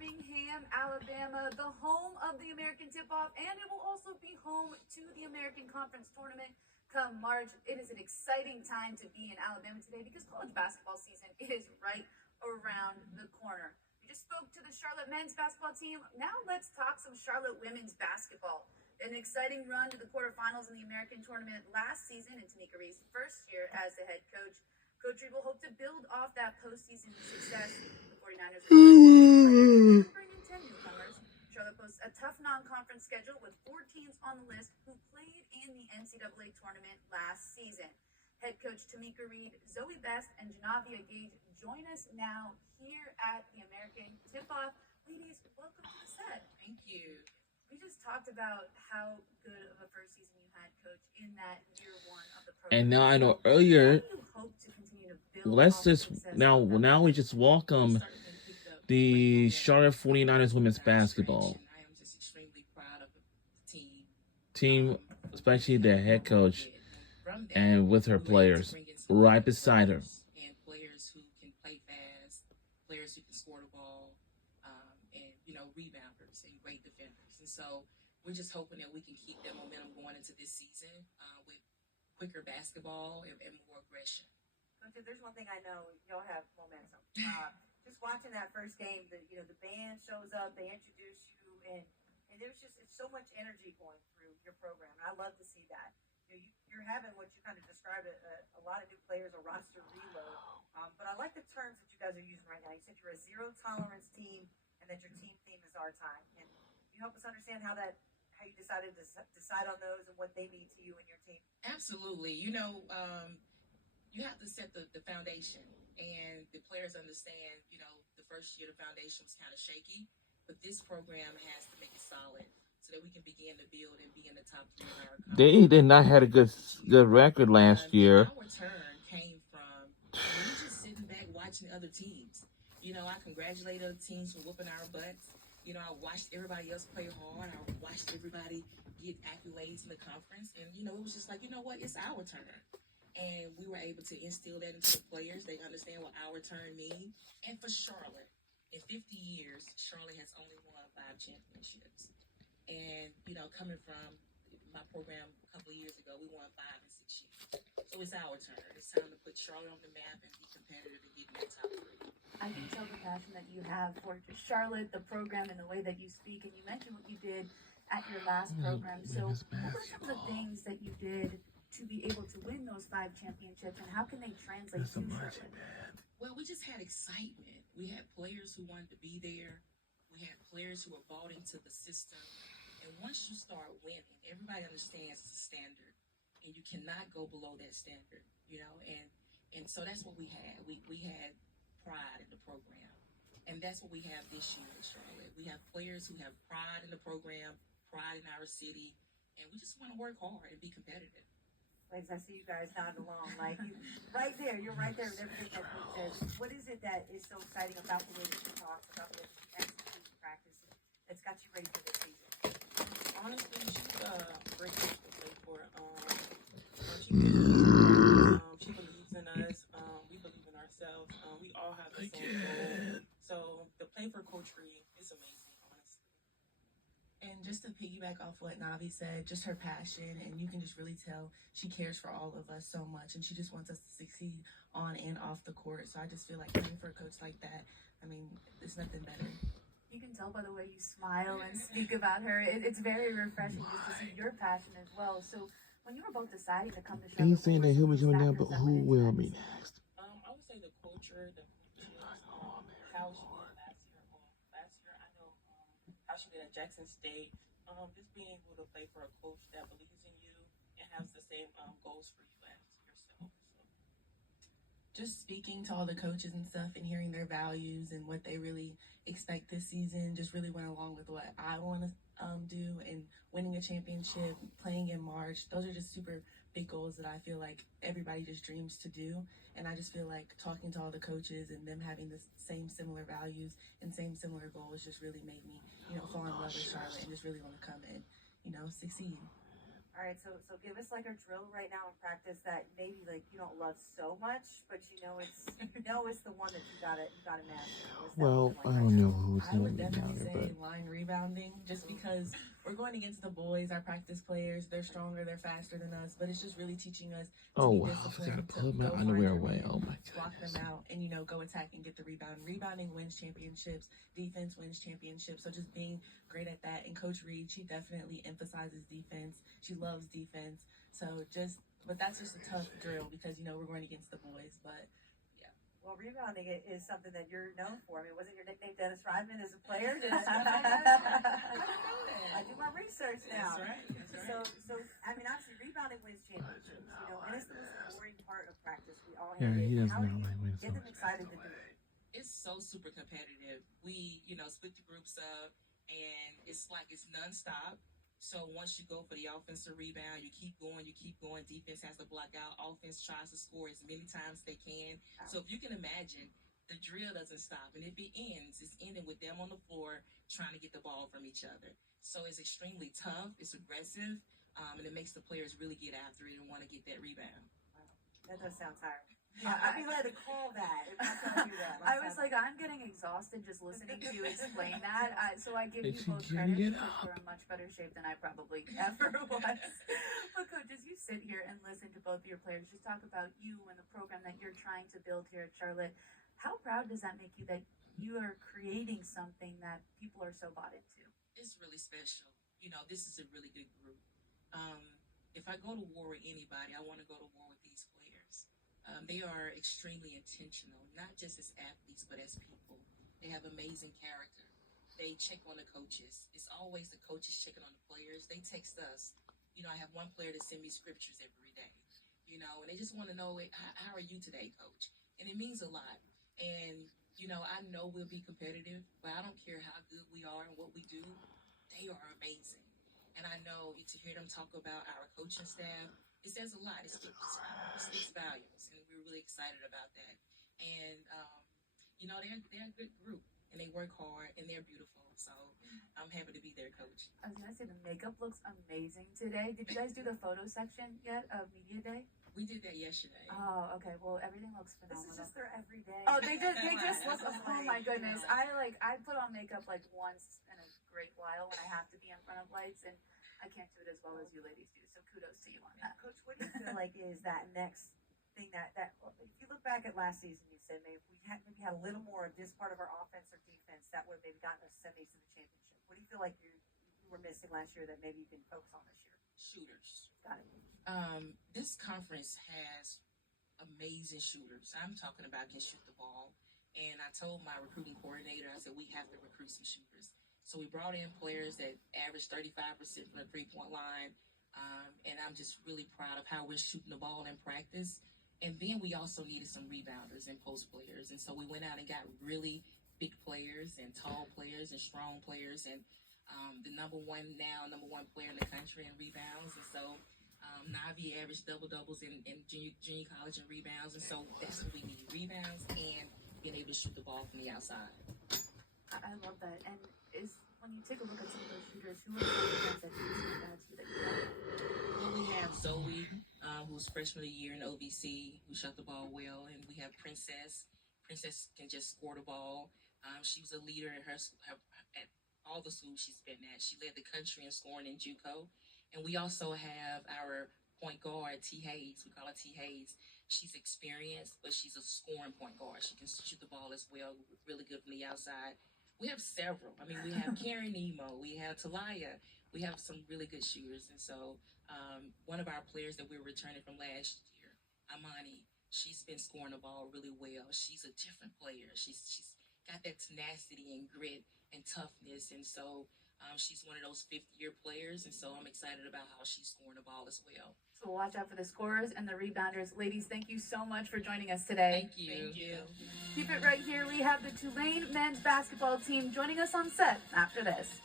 Birmingham, Alabama, the home of the American Tip-Off, and it will also be home to the American Conference Tournament come March. It is an exciting time to be in Alabama today because college basketball season is right around the corner. We just spoke to the Charlotte men's basketball team. Now let's talk some Charlotte women's basketball. An exciting run to the quarterfinals in the American Tournament last season in Tamika Reed's first year as the head coach. Coach Reed will hope to build off that postseason success. The 49ers will bring in 10 newcomers. Charlotte posts a tough non-conference schedule with 4 teams on the list who played in the NCAA tournament last season. Head coach Tamika Reed, Zoe Best, and Janavia Gage join us now here at the American Tip-Off. Ladies, welcome to the set. Thank you. We just talked about how good of a first season you had, Coach, in that year one of the program. And now I know earlier. How do you hope to continue to build Let's off the just success now of that? we just welcome the Charlotte 49ers women's basketball I am just extremely proud of the team, especially their head coach and with her players right beside her. And players who can play fast, players who can score the ball, and rebounders and great defenders. And so we're just hoping that we can keep that momentum going into this season with quicker basketball and more aggression. Coach, if there's one thing I know, y'all have momentum. Just watching that first game, the band shows up, they introduce you, and it's so much energy going through your program, and I love to see that. You're having what you kind of described a lot of new players, a roster reload. But I like the terms that you guys are using right now. You said you're a zero tolerance team, and that your team theme is our time. And can you help us understand how you decided to decide on those and what they mean to you and your team? Absolutely. You have to set the foundation, and the players understand, the first year the foundation was kind of shaky, but this program has to make it solid so that we can begin to build and be in the top 3 in our conference. They did not had a good record last year. Our turn came from we just sitting back watching other teams. I congratulate other teams for whooping our butts. I watched everybody else play hard. I watched everybody get accolades in the conference, and it was just like, it's our turn. And we were able to instill that into the players. They understand what our turn means. And for Charlotte, in 50 years, Charlotte has only won 5 championships. And, coming from my program a couple of years ago, we won 5 and 6 years. So it's our turn. It's time to put Charlotte on the map and be competitive and get in the top 3. I can tell the passion that you have for Charlotte, the program, and the way that you speak. And you mentioned what you did at your last program. So what were some of the things that you did to be able to win those 5 championships, and how can they translate to Charlotte? Well, we just had excitement. We had players who wanted to be there. We had players who were bought into the system. And once you start winning, everybody understands it's a standard, and you cannot go below that standard, And so that's what we had. We had pride in the program, and that's what we have this year in Charlotte. We have players who have pride in the program, pride in our city, and we just want to work hard and be competitive. Legs, I see you guys nodding along. Like, right there, you're right there with everything that Coach says. What is it that is so exciting about the way that you talk, about the way that you execute practice that's got you ready for this season? Honestly, she's a great coach to play for. She believes in us. We believe in ourselves. We all have the same goal. So the play for Coach Reed is amazing, honestly. And just to piggyback off what Navi said, just her passion, and you can just really tell she cares for all of us so much, and she just wants us to succeed on and off the court. So I just feel like playing for a coach like that, there's nothing better. You can tell by the way you smile and speak about her. It's very refreshing just to see your passion as well. So when you were both deciding to come to Charlotte, Ain't saying that he'll be coming down, but who will be next? I would say the culture, the how she did last year. I know how she did at Jackson State. Just being able to play for a coach that believes in you and has the same goals for you as yourself. Just speaking to all the coaches and stuff and hearing their values and what they really expect this season just really went along with what I want to do, and winning a championship, playing in March. Those are just super big goals that I feel like everybody just dreams to do. And I just feel like talking to all the coaches and them having the same similar values and same similar goals just really made me, fall in love with Charlotte and just really want to come and, succeed. All All right, so give us like a drill right now in practice that maybe like you don't love so much, but it's the one that you gotta master. What's that Well, looking I like don't right know now? who's I gonna would be definitely younger, say but line rebounding, just because we're going against the boys, our practice players. They're stronger, they're faster than us, but it's just really teaching us to oh be wow, I forgot to disciplined, to put my go find underwear their away. man, Oh my block them goodness. out, and go attack and get the rebound. Rebounding wins championships. Defense wins championships. So just being great at that. And Coach Reed, she definitely emphasizes defense. She loves defense. But that's just a tough drill because we're going against the boys. But yeah. Well, rebounding is something that you're known for. I mean, wasn't your nickname Dennis Rodman as a player? I do my research now. That's right. So I mean, obviously, rebounding wins championships. And it's the most boring part of practice. We all Yeah, have it. he doesn't How do know you like when it's get them so excited to do it? It's so super competitive. We, split the groups up, and it's like it's nonstop. So once you go for the offensive rebound, you keep going. Defense has to block out. Offense tries to score as many times as they can. So if you can imagine, the drill doesn't stop. And if it ends, it's ending with them on the floor trying to get the ball from each other. So it's extremely tough. It's aggressive. And it makes the players really get after it and want to get that rebound. Wow. That does sound tiring. I'd be glad to call that if I tell you that. I was like, I'm getting exhausted just listening to you explain that. So I give you It's both getting credit it because up. you're in much better shape than I probably ever was. But coach, as you sit here and listen to both of your players just talk about you and the program that you're trying to build here at Charlotte, how proud does that make you that you are creating something that people are so bought into? It's really special. This is a really good group. If I go to war with anybody, I want to go to war with these players. They are extremely intentional, not just as athletes, but as people. They have amazing character. They check on the coaches. It's always the coaches checking on the players. They text us. I have one player that send me scriptures every day, and they just want to know, how are you today, coach? And it means a lot. And, I know we'll be competitive, but I don't care how good we are and what we do. They are amazing. And I know to hear them talk about our coaching staff, it says a lot. It speaks volumes, and we're really excited about that. And they're a good group, and they work hard, and they're beautiful. So I'm happy to be their coach. I was gonna say the makeup looks amazing today. Did you guys do the photo section yet of Media Day? We did that yesterday. Oh, okay. Well, everything looks This phenomenal. is just their everyday. Oh, they just look. Oh my goodness! I put on makeup like once in a great while when I have to be in front of lights, and I can't do it as well as you ladies do. So kudos to you on that. Coach, what do you feel like is that next thing that if you look back at last season, you said maybe if we had a little more of this part of our offense or defense, that would have maybe gotten us semis to the championship. What do you feel like you were missing last year that maybe you can focus on this year? Shooters. Got it. This conference has amazing shooters. I'm talking about can shoot the ball. And I told my recruiting coordinator, I said, we have to recruit some shooters. So we brought in players that average 35% from the three-point line. And I'm just really proud of how we're shooting the ball in practice. And then we also needed some rebounders and post players. And so we went out and got really big players and tall players and strong players. And the number one player in the country in rebounds. And so Navi averaged double-doubles in junior college and rebounds. And so that's what we need, rebounds and being able to shoot the ball from the outside. I love that. And when you take a look at some of those shooters, who are some of the guys that you stand out to that you like? Well, we have Zoe, who's freshman of the year in OVC, who shot the ball well. And we have Princess. Princess can just score the ball. She was a leader at at all the schools she's been at. She led the country in scoring in JUCO. And we also have our point guard, T. Hayes. We call her T. Hayes. She's experienced, but she's a scoring point guard. She can shoot the ball as well, really good from the outside. We have several. I mean, we have Karen Nemo. We have Talia. We have some really good shooters. And so one of our players that we're returning from last year, Amani, she's been scoring the ball really well. She's a different player. She's got that tenacity and grit and toughness. And so she's one of those fifth-year players. And so I'm excited about how she's scoring the ball as well. So watch out for the scorers and the rebounders. Ladies, thank you so much for joining us today. Thank you. Thank you. Keep it right here. We have the Tulane men's basketball team joining us on set after this.